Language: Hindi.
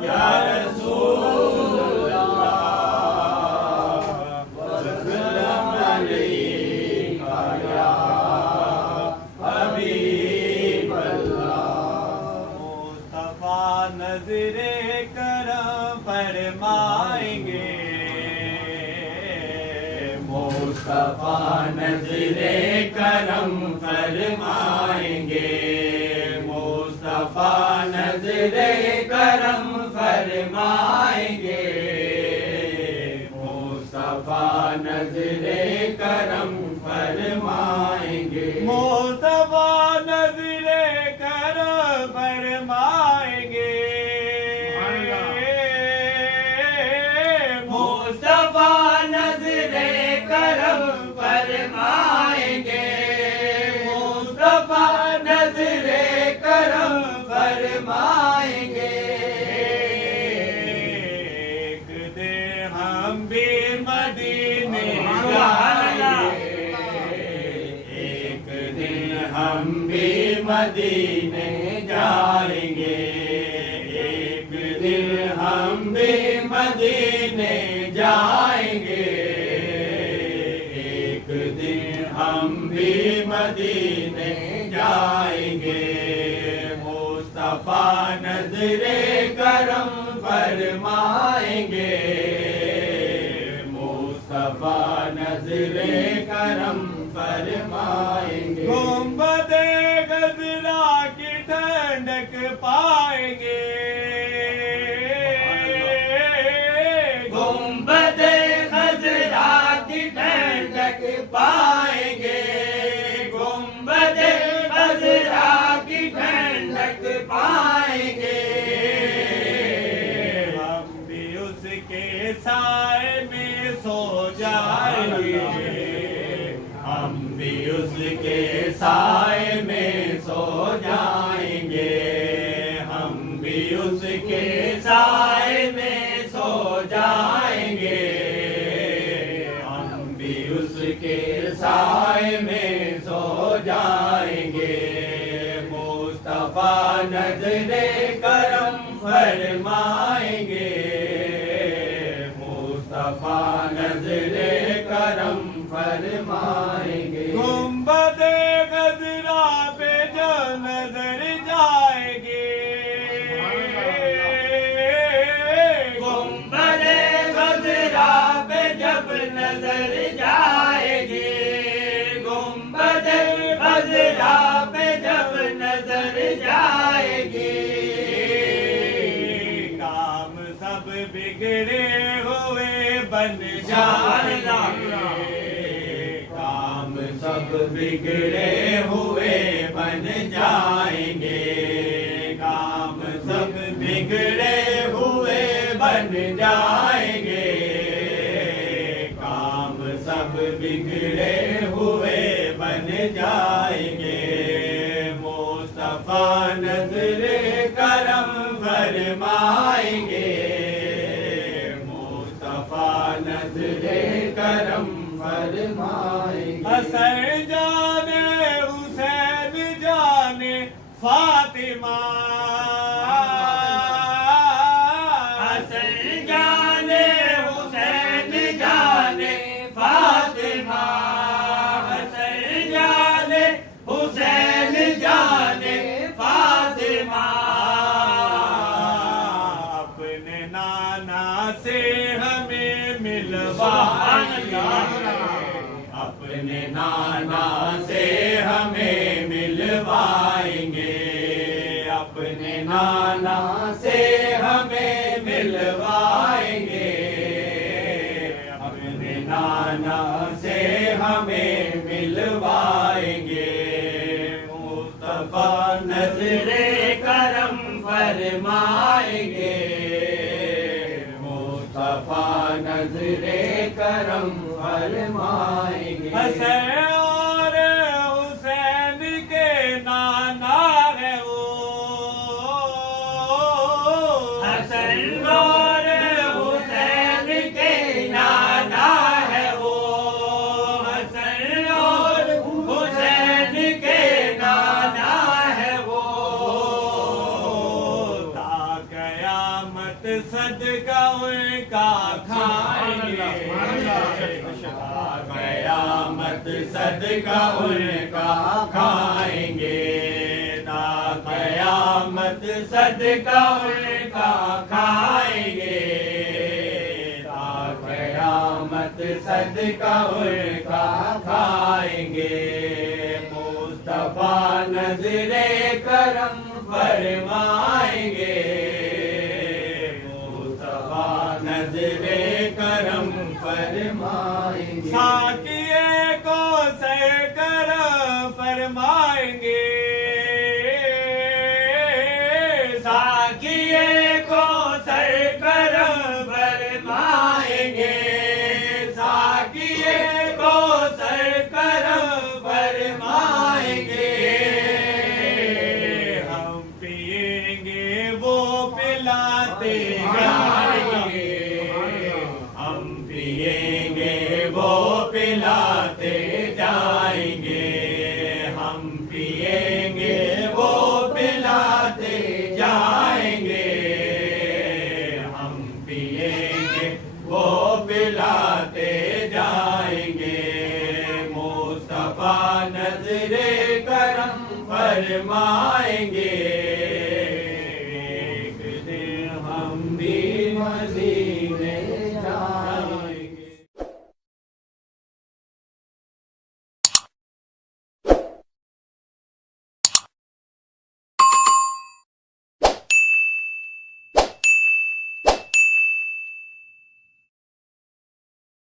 या रसूलल्लाह वसल्लम अलैका या हबीबल्लाह। मुस्तफा नज़रे करम फरमाएंगे, मुस्तफा नज़रे करम फरमाएंगे, मुस्तफा नज़रे करम फरमाएंगे, मुस्तफा नज़रे करम फरमाएंगे, मुस्तफा नज़रे करम फरमाएंगे, मुस्तफा नज़रे करम फरमाएंगे, मुस्तफा नज़रे करम फरमाएंगे। एक दिन हम भी मदीने जाएंगे, एक दिन हम भी मदीने जाएंगे, एक दिन हम भी मदीने जाएंगे, एक दिन हम भी मदीने जाएंगे। मुस्तफा नज़रे करम फरमाएंगे, मुस्तफा नज़रे करम फरमाएंगे। गुंबदे गज़रा की ठंडक पाएंगे, गुंबदे गज़रा की ठंडक पाएंगे, गुंबदे गज़रा की ठंडक पाएंगे। हम भी उसके साए में सो जाएंगे, हम भी उसके साए में सो जाएंगे, हम भी उसके साए में सो जाएंगे, हम भी उसके साए में सो जाएंगे। मुस्तफा नज़रे करम फरमाएंगे, मुस्तफा नज़रे करम फरमाएंगे। गुंबदे गज़रा पे जो नजर जाएगी, गुंबदे गज़रा पे जब नजर जाएगी, गुंबदे गज़रा पे जब नजर जाएगी। काम सब बिगड़े हुए बन जाएंगे, काम सब बिगड़े हुए बन जाएंगे, काम सब बिगड़े हुए बन जाएंगे, काम सब बिगड़े हुए बन जाएंगे। मुस्तफा नज़रे करम फरमाएंगे, मुस्तफा नज़रे करम फरमाएंगे। हसन जाने हुसैन जाने फातिमा, हसन जाने हुसैन जाने फातिमा, हसन जाने हुसैन जाने फातिमा। अपने नाना से हमें मिलवाएंगे, अपने नाना से हमें मिलवाएंगे, अपने नाना से हमें मिलवाएंगे, अपने नाना से हमें मिलवाएंगे। मुस्तफा नज़रे करम फरमाएंगे, मुस्तफा नज़रे करम फरमाएंगे। हसन और हुसैन के नाना है वो, हसन और हुसैन के नाना है वो, हसन और हुसैन के नाना है वो। ता क़यामत कयामत सदका उनका खाएंगे, कयामत सदका उनका खाएंगे, कयामत सदका उनका खाएंगे, कयामत सदका उनका खाएंगे। मुस्तफा नजरे करम फरमाएंगे, मुस्तफा नजरे करम फरमाएंगे। साकिए को सर कर फरमाएंगे, साकिए को सर कर फरमाएंगे, साकिए को सर कर फरमाएंगे। हम पिएंगे वो पिलाते जाएंगे, हम पिएंगे वो पिलाते जाएंगे, हम पिएंगे वो पिलाते जाएंगे, हम पिएंगे वो पिलाते जाएंगे। मुस्तफा नजरे करम फरमाएंगे,